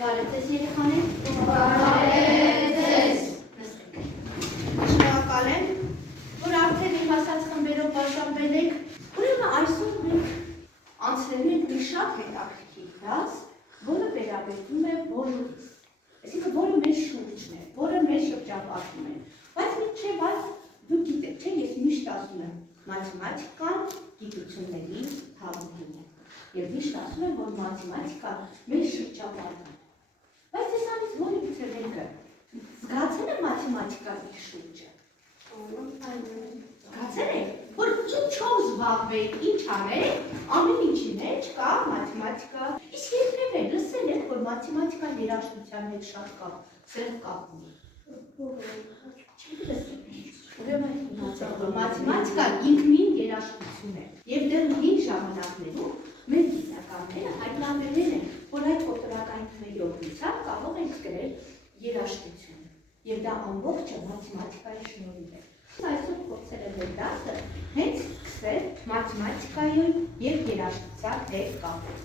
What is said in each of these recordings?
Բարև ձեզ երեխաներ։ Բարև ձեզ։ Շնորհակալ եմ, որ արդեն իմ ասած խմբերով բաժանվել եք։ Ուրեմն այսօր մենք անցնելու ենք մի շատ հետաքրքիր դաս, որը վերաբերվում է բոլորիս։ Այսինքն որը մեր շուրջն է, որը մեր շրջապատում է։ Բայց մինչև այդ դուք գիտեք, չէ՞, ես միշտ ասում եմ, մաթեմատիկան գիտությունների հավաքին է։ Եվ միշտ ասում եմ, որ մաթեմատիկան մեր շրջապատն է։ Բայց այսանից որևիցե մեկը զգացել է մաթեմատիկայի շուրջը։ Զգացել եք, որ ինչով զբաղվեք, ինչ անեք, ամեն ինչի մեջ կա մաթեմատիկա։ Իսկ երբևէ լսել եք, որ մաթեմատիկան երաժշտության հետ շատ սերտ կապ ունի։ Չեք լսել։ Ուրեմն մաթեմատիկան ինքնին երաժշտություն է։ Եվ դեռ նույն ժամանակներում մեր գիտնականները հայտնաբերել են, որ այդ օպերական թվերի օգնությամբ կարող ենք գրել երաժշտություն։ Եվ դա ամբողջը մաթեմատիկայի շնորհիվ է։ Այսօր փորձել եմ մեր դասը հենց սկսել մաթեմատիկայի և երաժշտության հետ կապել։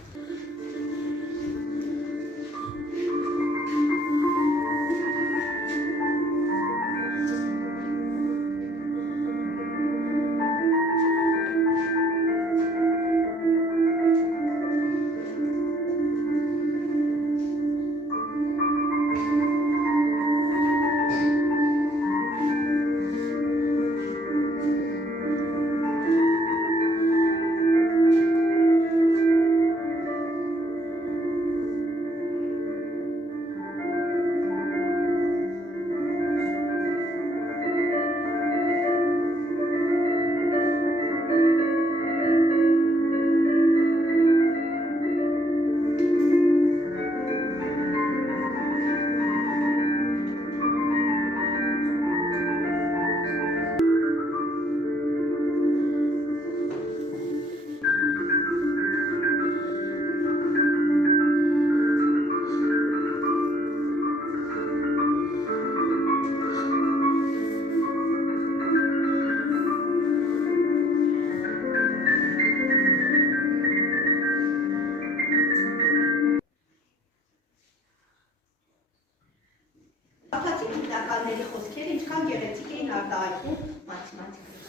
Խոսքերը ինչքան գեղեցիկ էին արտահայտում մաթեմատիկայի։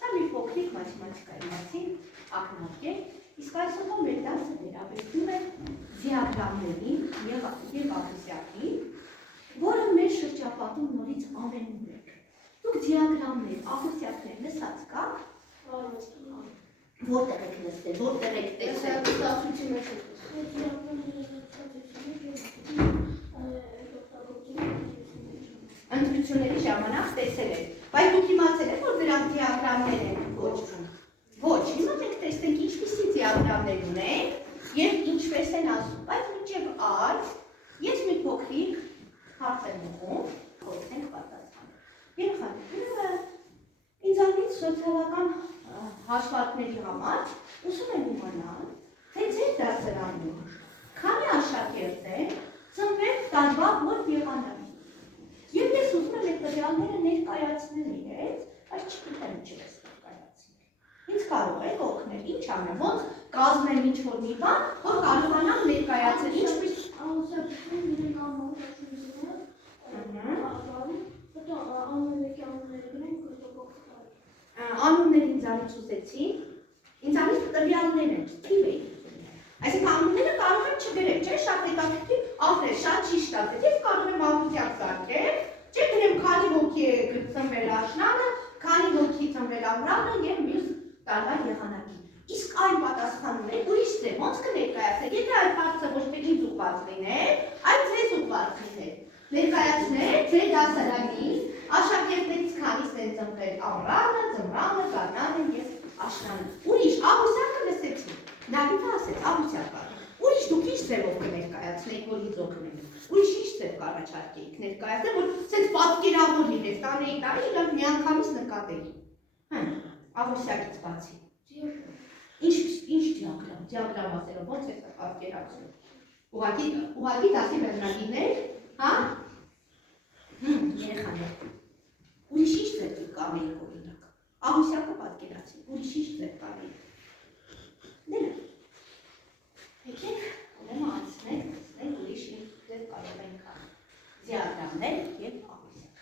Սա մի փոքրիկ մաթեմատիկայի մասին ակնարկ է, իսկ այսօր մեր դասը վերաբերվում է դիագրամներին և աղյուսակին, որը մեր շրջապատում նորից ամենուր է։ Դուք դիագրամներ, աղյուսակներ լսած կաք։ Որտեղ եք լսել, որտեղ եք տեսել։ Ընտրությունների ժամանակ տեսել եք, բայց դուք իմացել եք, որ դրանք դիագրամներ են կոչվում։ Ոչ, հիմա մենք տեսնենք ինչպիսի դիագրամներ ունենք և ինչպես են ասում, բայց մինչև այդ ես մի փոքրիկ հարց եմ ուղղում, փորձենք պատասխանել։ Երեխաներ, ինձանից սոցիալական հաշվարկների համար ուզում եմ իմանալ, թե ձեր դասարանում քանի աշակերտ են ծնվել տարվա որ եղանակ։ Եվ ես ուզում եմ այդ տվյալները ներկայացնել իրենց, բայց չգիտեմ ինչ ես ներկայացնել։ Ինձ կարող եք օգնել, ինչ անեմ, ոնց կազմեմ ինչ-որ մի բան, որ կարողանամ ներկայացնել, ինչպես անուններ ինձանից ուզեցի, ինձանից տվյալներ են, թիվ եք ուզում։ Այսինքն անունները կարող եմ չգրել, չէ՞, շատ հետաքրքիր, ապրել, շատ ճիշտ ասել, ես կարող եմ աղյուսակ սարքել, չէ՞ գրեմ քանի հոգի է ծնվել աշնանը, քանի հոգի ծնվել ամռանը և մյուս տարվա եղանակին։ Իսկ այն պատասխանում եք ուրիշ ձև, ոնց կներկայացնեք, եթե այդ հարցը ոչ թե ինձ ուղղված լիներ, այլ ձեզ ուղղված լիներ։ Ներկայացնեք ձեր դասարանի աշակերտներից քանիսն են ծնվել ամռանը, ձմռանը, գարնանը և աշնանը։ Ուրիշ աղյուսակը լսեցի, Նավիթը ասեց աղյուսակը։ Ուրիշ դուք ինչ ձևով կներկայացնեք, որ ինձ օգնեք։ Ուրիշ ինչ ձև կառաջարկեիք ներկայացնել, որ սենց պատկերավոր լիներ, տանեիք տարի, իրար միանգամից նկատեիք։ Աղյուսակից բացի։ Ինչ դիագրամ, դիագրամ ասելով, ոնց է պատկերացնում։ Ուղղակի դասի բեռնագիրներ, հա։ Երեխաներ։ Ուրիշ ինչ ձև կարեիք օրինակ։ Աղյուսակը պատկերացրեք, ուրիշ ինչ ձև կարեիք։ Եկեք, ուրեմն անցնենք ուրիշ դիագրամներ եւ աղյուսակ։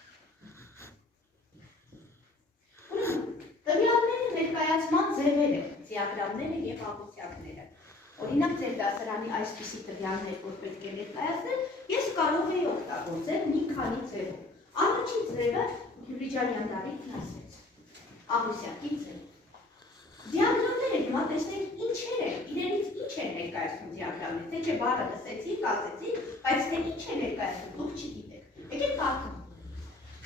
Ուրեմն տվյալների ներկայացման ձևերը, դիագրամները եւ աղյուսակները։ Օրինակ ձեր դասարանի այսպիսի տվյալներ, որ պետք է ներկայացնել, ես կարող եի օգտագործել մի քանի ձևով։ Առաջին ձևը Յուրիջանյան Դավիթ ասեց։ Աղյուսակի ձև։ Դիագրամները հիմա տեսնենք ինչեր են, իրենից ինչ են ներկայացնում դիագրամները, թե չէ բառը լսեցիք, ասեցիք, բայց թե ինչ է ներկայացնում, դուք չգիտեք։ Եկեք կարդանք։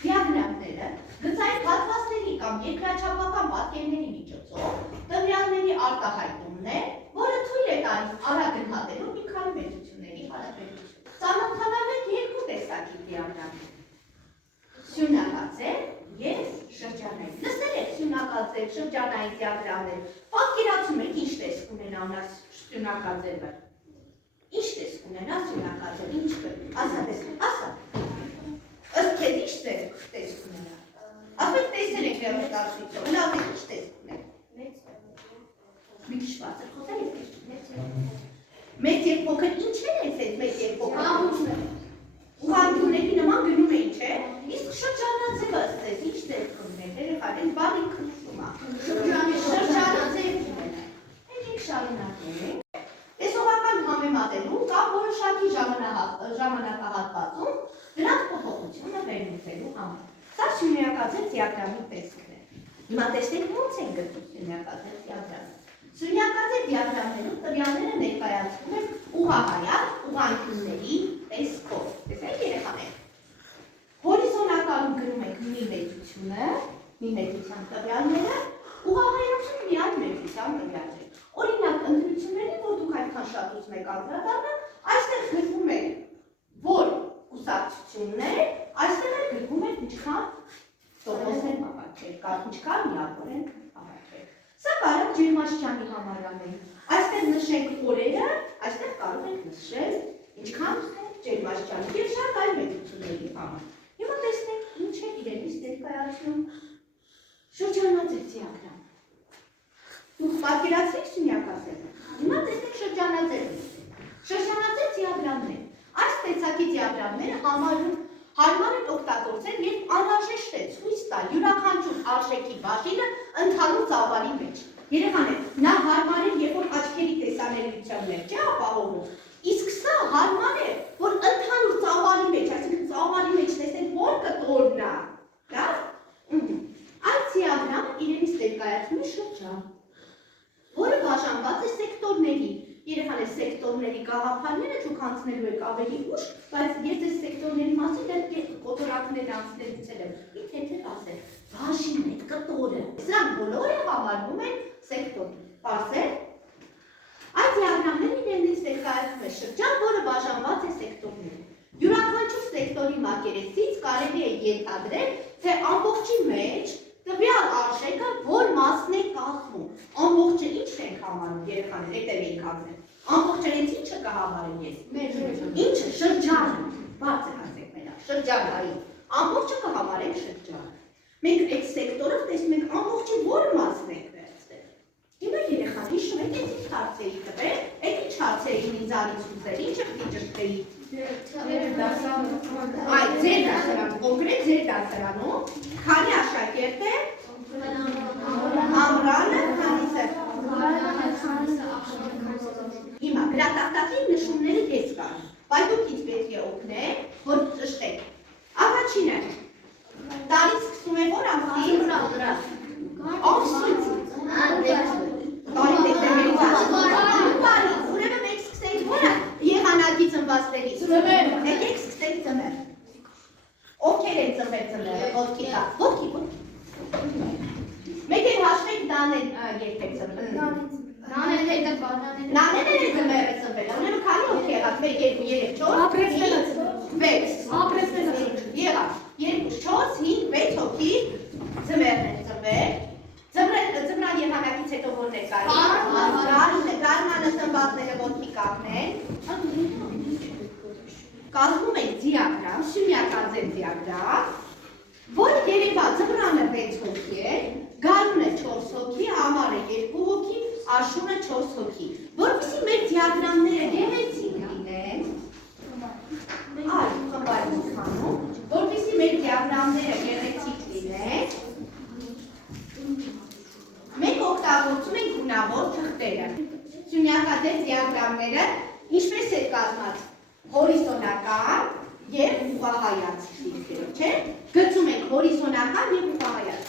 Դիագրամները գծային հատվածների կամ երկրաչափական պատկերների միջոցով տվյալների արտահայտումն է, որը թույլ է տալիս արագ գնահատելու մի քանի մեծությունների հարաբերություն։ Ծանոթանալու երկու տեսակի դիագրամներ։ Սյունակաձև և շրջանային։ Լսել եք սյունակաձև, շրջանային դիագրամներ։ Պատկերացնում եք ինչ տեսք ունենա սյունակաձևը։ Ինչ տեսք ունենա սյունակաձևը, ինչ կը։ Ասա տեսք, ասա։ Ըստ քեզ ինչ տեսք ունենա։ Ասեք տեսել եք հեռուստացույցով, լավ է ինչ տեսք ունենա։ Մի քիչ բարձր խոսել եք։ Մեծ և փոքր ինչեր են ցած մեծ և փոքր։ Ուղղանկյունների նման գնում է ինչ է, իսկ շրջանաձևը ասես, ինչ տեսք ունեն, երեխաներ, բանի քննում է, շրջանաձև ունեն, եկեք շարունակենք, տեսողական համեմատելու կամ որոշակի ժամանակահատվածում դրանց փոփոխությունը վերնուցելու համար, սա սյունյակաձև դիագրամի տեսքն է, հիմա տեսնենք ոնց են գտնում սյունյակաձև դիագրամը, սյունյակաձև դիագրամներում տվյալները ներկայացվում են ուղղահայաց ուղղանկյունների տեսքով։ Տեսեք երեխաներ։ Հորիզոնակալում գրում եք մի մեծությունը, մի մեծության տվյալները, ուղղահայացում միայն մեծության տվյալներ։ Օրինակ ընտրությունների, որ դուք այդքան շատ ուզում եք անդրադառնալ, այստեղ գրվում է որ կուսակցությունն է, այստեղ էլ գրվում է ինչքան տոկոսներ հավաքել, կամ ինչքան միավորեն հավաքել։ Սա կարող ջերմաստիճանի համար անել։ Այստեղ նշենք օրերը, այստեղ կարող ենք նշել ինչքան ջերմաստիճան եւ շատ այլ մեծությունների համար։ Հիմա տեսնենք ինչ է իրենից ներկայացնում շրջանաձև դիագրամ։ Դուք պատկերացրեք սյունյակաձևը։ Հիմա տեսնենք շրջանաձևը։ Շրջանաձև դիագրամներ։ Այս տեսակի դիագրամները հարմար են օգտագործել եւ անհրաժեշտ է ցույց տալ յուրաքանչյուր արժեքի բաժինը ընդհանուր ծավալի մեջ։ Երեխաներ, նա հարմար է, երբ որ աչքերի տեսանելիության մեջ է ապահովում։ Իսկ սա հարմար է, որ ընդհանուր ծավալի մեջ, այսինքն ծավալի մեջ տեսնենք որ կտորն է, լավ։ Այս դիագրամը իրենից ներկայացնում է շրջան, որը բաժանված է սեկտորների։ Երեխաներ, սեկտորների գաղափարները դուք անցնելու եք ավելի ուշ, բայց ես այս սեկտորների մասին կոտորակներ անցնելուց եմ, մի թեթև ասել, բաժինը, կտորը, սրանք բոլորը համարվում են սեկտոր, պարզել։ Այս դիագրամները իրենից ներկայացնում է շրջան, որը բաժանված է սեկտորների։ Յուրաքանչյուր սեկտորի մակերեսից կարելի է ենթադրել, թե ամբողջի մեջ տվյալ արժեքը որ մասն է կազմում։ Ամբողջը ինչ ենք համարում, երեխաներ, հետևեինք ասել։ Ամբողջը հենց ինչը կհամարեմ ես։ Ինչը շրջանը, բարձր ասեք մենակ, շրջանային։ Ամբողջը կհամարենք շրջանը։ Մենք այդ սեկտորով տեսնում ենք ամբողջի որ մասն ենք վերցնել։ Հիմա երեխան հիշում եք ինչ հարցերի տվել, այդ ինչ հարցերին ինձանից ուզել, ինչը պիտի ճշտեի։ Այդ ձեր դասարանում, կոնկրետ ձեր դասարանում, քանի աշակերտ է, ամռանը, քանիսը։ Հիմա գրատախտակի նշումները ես կան, բայց դուք ինձ պետք է օգնեք, որ ճշտեք։ Առաջինը, տարից սկսում է որ ամսից, ամսից, ուրեմն մենք սկսենք որը եղանակի ծնվածներից, եկեք սկսենք ծմեր, ովքեր են ծմեր ծմերը, ոտքի տակ, ոտքի, մեկ են հաշվեք դանել երբեք ծմեր, նանել են ծմերը ծմերը, ուրեմն քանի ովք եղած, 1, 2, 3, 4, 5, 6, եղած, 2, 4, 5, 6 հոգի ծմերն են ծմեր, Ձմրան եղանակից հետո որն է գարմանը ծնվածները ոտքի կակնեն, կազմում ենք դիագրամ, սյունյակաձև դիագրամ, որ երևա ձմրանը 6 հոգի է, գարունը 4 հոգի, ամառը 2 հոգի, աշունը 4 հոգի, որպեսզի մեր դիագրամները գեղեցիկ լինեն, այլ խմբային քանը հորիզոնական եւ ուղղահայաց դիրքերը, չէ՞։ Գծում ենք հորիզոնական եւ ուղղահայաց։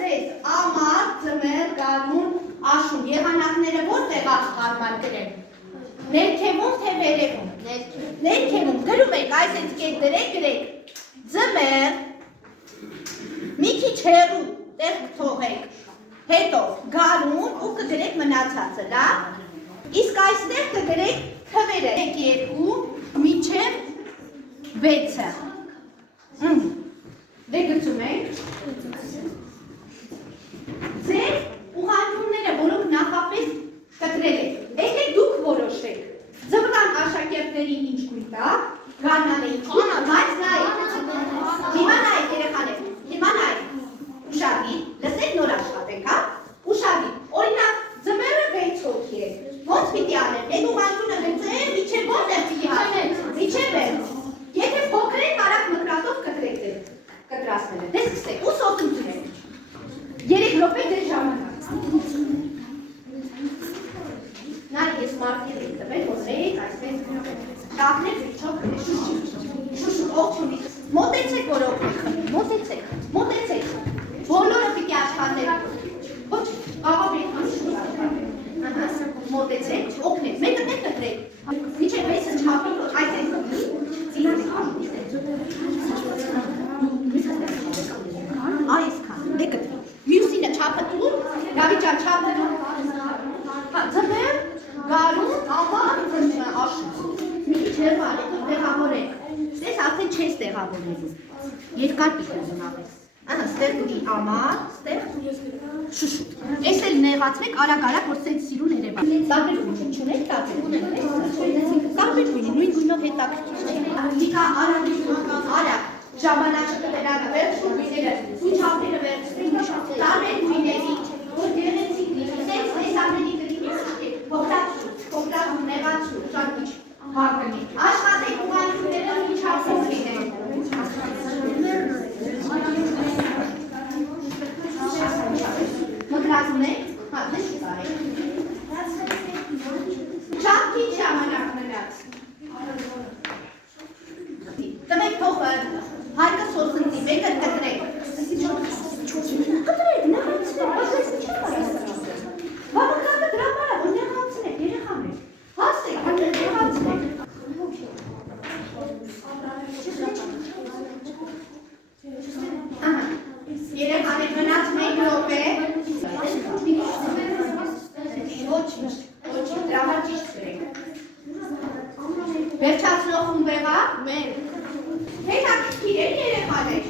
Ձեզ ամառ, ձմեռ, գարուն, աշուն եղանակները որտեղ հարմար գրել։ Ներքևում թե վերևում։ Ներքևում գրում եք, այսպես կետերեք գրեք։ Ձմեռ, մի քիչ հեռու տեղ թողեք։ Հետո գարուն ու կգրեք մնացածը, լավ։ Իսկ այստեղ կգրեք թվերը 1-2 մինչև 6-ը։ Դե գծում ենք։ Ձեր ուղղությունները, որոնք նախապես կտրել եք, եկեք դուք որոշեք։ Ձմռան աշակերտներին ինչ գույն տա, գարնանային ինչ, բայց նայեք։ Հիմա նայեք երեխաներ, հիմա նայեք։ Ուշադիր, լսեք նոր աշխատենք, հա։ Ուշադիր, օրինակ ձմեռը 6 հոգի է։ Ոնց պիտի անենք, այդ ուղղությունը գծեմ, միջև որտեղ պիտի հանենք, միջև 6։ Եթե փոքր եք, արագ մկրատով կտրեք ձեր կտրածները։ Դե սկսեք, ու սոտությունեք։ 3 րոպե դեր ժամանակ։ Նա ես մարդիկ եք տվել, ոսեք, այսպես կապնեք, չոք, շուշ, ողջունի։ Մոտեցեք, որ օգնեք, մոտեցեք։ Բոլորը պիտի աշխատեք։ Ոչ, աղավ եք, մոտեցեք, օգնեք, մեկը կտրեք։ Միջև 6-ը չափի, այսպես այսքան, դե կտրեք։ Մյուսինը չափը տուր, Դավիթ ջան չափը տուր։ Հա, ձմեռ, գարուն, ամառ, աշուն։ Մի քիչ հեռու արեք, տեղավորեք։ Դες արդեն չես տեղավորելու։ Երկար պիտի ունենալես։ Ահա, ստեղ դուրի ամառ, ստեղ շուշուտ։ Էս էլ նեղացրեք արագ, որ սենց սիրուն երևա։ Տարբեր գույն չունեք, տարբեր գույնի, նույն գույնով հետաքրքիր չէ։ Դիկա արագ, ժամանակը կվերադվեր, գույները, ու չափերը վերցրեք, տարբեր գույների, որ գեղեցիկ լինի, սենց տեսանելի կլինի, փոքրակ նեղացու, շատ քիչ հագնի։ Աշխատեք ուղղությունները միջացող լինեն։ Մկրատում եք, հա, դες շուտարեք։ Շատ քիչ ժամանակ մնաց։ Տվեք թող հայկը սոսնտի, մեկը կտրեք։ Կտրեք, նեղացնեք, բայց ինչ հարասնեք։ Բավականքը դրա բարը, որ նեղացնեք, երեխաներ։ Հասեք, նեղացնեք։ Երեխաներ մնաց 1 րոպե։ Ոչ, դրա համար ճիշտ գրեք։ Վերջացնող խումբեղա, մենք։ Հետաքրքիր է երեխաներ։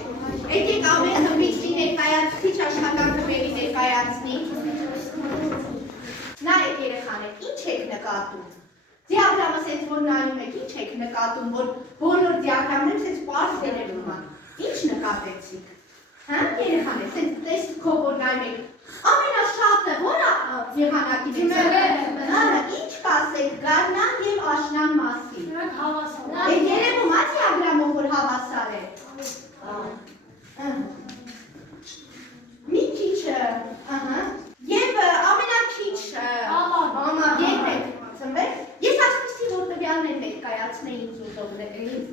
Եկեք ամեն խմբիչի ներկայացուցիչ աշխատանքը մերի ներկայացնի։ Նայեք երեխաներ, ինչ եք նկատում։ Դիագրամը սենց որ նայում եք, ինչ եք նկատում, որ բոլոր դիագրամները սենց պարզ երևում են։ Ինչ նկատեցիք։ Հա, երեխաներ, սենց տեսքով որ նայում եք, ամենաշատը որ եղանակի ինչ կասեք գարնան և աշնան մասին։ Եվ երևում ա դիագրամով որ հավասար է։ Մի քիչը, և ամենակիչը, եկեք, ծնվեք, ես ասպիսի, որ տվյալներ ներկայացնեին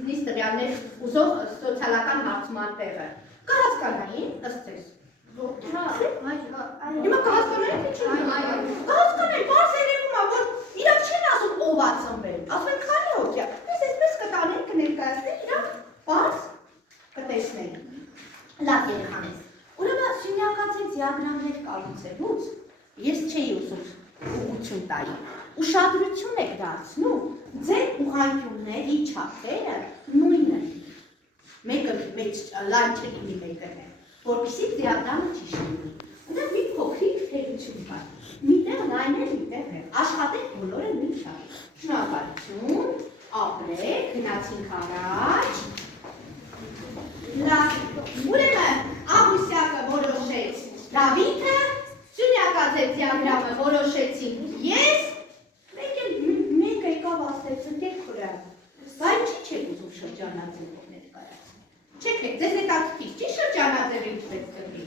ինձ տվյալներ ուզող սոցիալական հարցման տեղը, կհասկանային, ըստ ձեզ։ Հիմա կհասկանային, թե չէ՞։ Կհասկանային, պարզ երևում ա, որ իրակ չեն ասում ով ա ծնվել, ասում են քանի հոգի ա։ Ես այսպես կտանենք, կներկայացնենք, իրակ պարզ կտեսնենք։ Լավ երեխաներ։ Ուրեմն շինյակացեք դիագրամներ կառուցելուց, ես չէի ուզում ուղղություն տայի։ Ուշադրություն եք դարձնում, ձեր ուղղությունների չափերը նույնն են։ Մեկը լայն չլինի մեկը է, որպեսզի դիագրամը ճիշտ լինի։ Դա մի փոքրիկ թերություն կա։ Միտեղ լայն է, միտեղ է։ Աշխատեք բոլորը նույն չափ։ Շնորհակալություն, ապրեք, գնացինք առաջ։ Լավ, ուրեմն Աղուսյակը որոշեց Դավիթը, Սյունյակաձե դիագրամը որոշեցին ես, մեկ եկավ ասեց ընկեր քուրը, բայց չի չեք ուզում շրջանաձևով ներկայացնել։ Չեք եք, ձեզ հետաքրքիր չի շրջանաձևը ինչպես կլինի։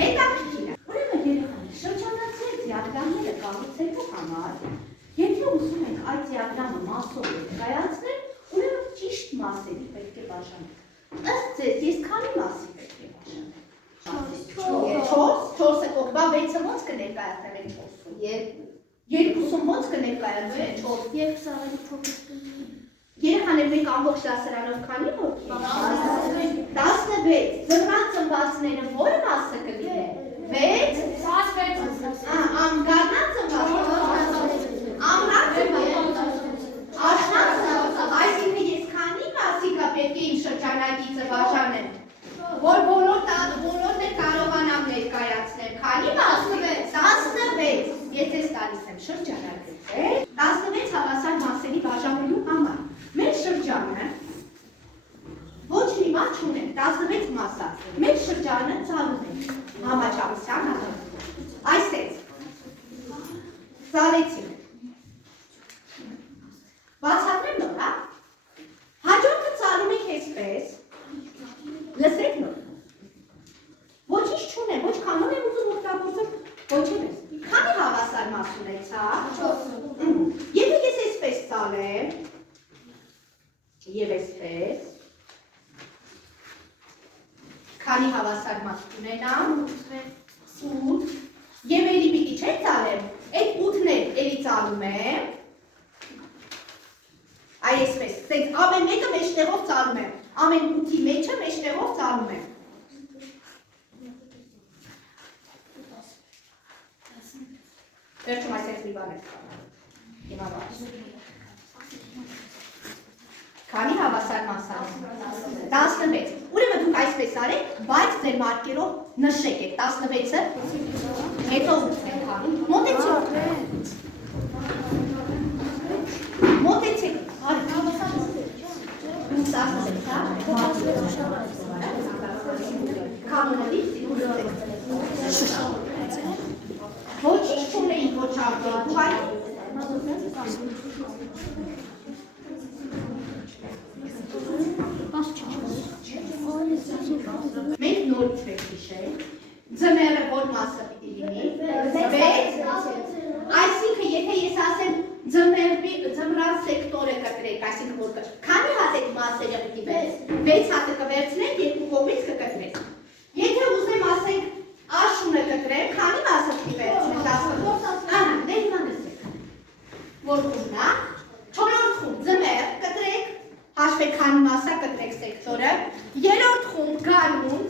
Հետաքրքիր է։ Ուրեմն երեխաներ, շրջանաձև դիագրամները կառուցելու համար, եթե ուզում ենք այդ դիագրամը մասով ներկայացնել, ուրեմն մասերի պետք է բաժանել։ Ըստ ձեզ ես քանի մասի պետք է բաժանեմ։ 4-ը կողմա 6-ը ոնց կներկայացնեմ այն 4-ում։ 2-ում ոնց կներկայացնեմ 4։ Երեխաներ մեկ ամբողջ դասարանով քանի հոգի։ 16։ Ձմռան ծնվածները ո՞ր մասը կլինի։ 6։ Գարնան ծնվածները։ Ամռան ծնվածները։ Աշնան ծնվածները։ Այսինքն ես քանի մասիկա պետք է իմ շրջանակիցը բաժանեմ։ Որ բոլորն էլ կարողանամ ներկայացնել։ Քանի մասի։ 16։ Եթե տալիս եմ շրջանակը, 16 հավասար մասերի բաժանելու համար։ Մեր շրջանը ոչ մի մաս չունենք, 16 մասա։ Մեր շրջանը ծալում ենք համաչափության հատվածով։ Այսպես ծալեցինք։ Բացատրեմ նոր, հա։ Հաջորդը ծալում ենք այսպես։ Լսեք նոր։ Ոչինչ չունեմ, ոչ կանոն եմ ուզում օգտագործել, ոչ էլ ես։ Քանի հավասար մաս ունեցա։ 4։ Եթե ես այսպես ծալեմ, եւ այսպես, քանի հավասար մաս ունենամ, 8, եւ էլի պիտի չէ ծալեմ, այդ 8-ն էլի ծալում եմ, այ այսպես, ամեն մեկը մեջտեղով ծալում եմ, ամեն 8-ի մեջը մեջտեղով ծալում եմ։ Վերջում այսպես մի բան եք հիմա բաց։ Քանի հավասար մաս է։ 16։ Ուրեմն դուք այսպես արեք, բայց ձեր մարկերով նշեք այդ 16-ը հետո ուսեք անում։ Մոտեցեք, արեք։ Կանոնալից ուսեք։ Ոչինչ չունեին ոչ արկել, դու այդ մենք նորից պետք հիշենք, ձմեռը որ մասը պիտի լինի, 6, այսինքն եթե ես ասեմ ձմռան սեկտորը կտրեք, այսինքն որ քանի հատ այդ մասերը պիտի 6 հատը կվերցնենք, երկու կողմից կկտրենք։ Եթե ուզեմ ասենք աշունը կտրեմ, քանի մասը պիտի վերցնենք, 10, ներմանեսեք, որ ուժնա, 4-րդ խումբ ձմեռ կտրեք, հաշվեք քանի մասա կտրեք սեկտորը, 3-րդ խումբ գարուն,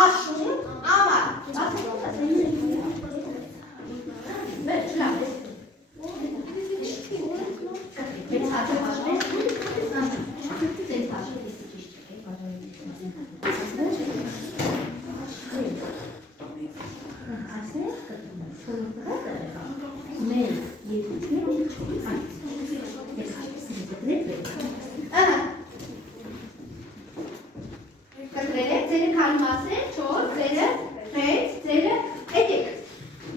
աշուն, ամառ։ Վերջ լավ։ Ես հաշվեք հաշվեք, ձեզ հաշվեք ճիշտ է, կտրեք, ձերը քանի մաս է, 4, ձերը, 6, ձերը, եկեք,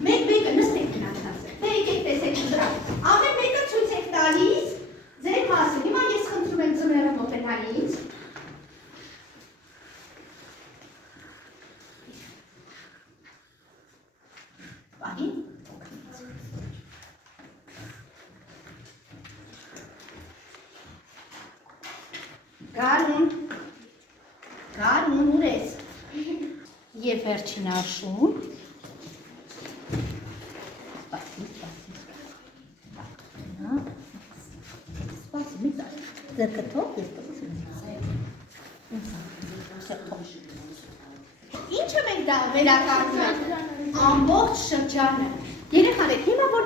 մեկ-մեկը նստեք գնացացեք, թե եկեք տեսեք դրա, ամեն մեկը ցույց եք տալիս, ձեր մասին, հիմա ես խնդրում եմ ձմեռը մոտենալից, բանին, Գարուն ուր ես, և վերջին աշուն, ձրկթով ես Ինչը մենք դա վերակարգում ենք, ամբողջ շրջանը, երեխաներ, հիմա որ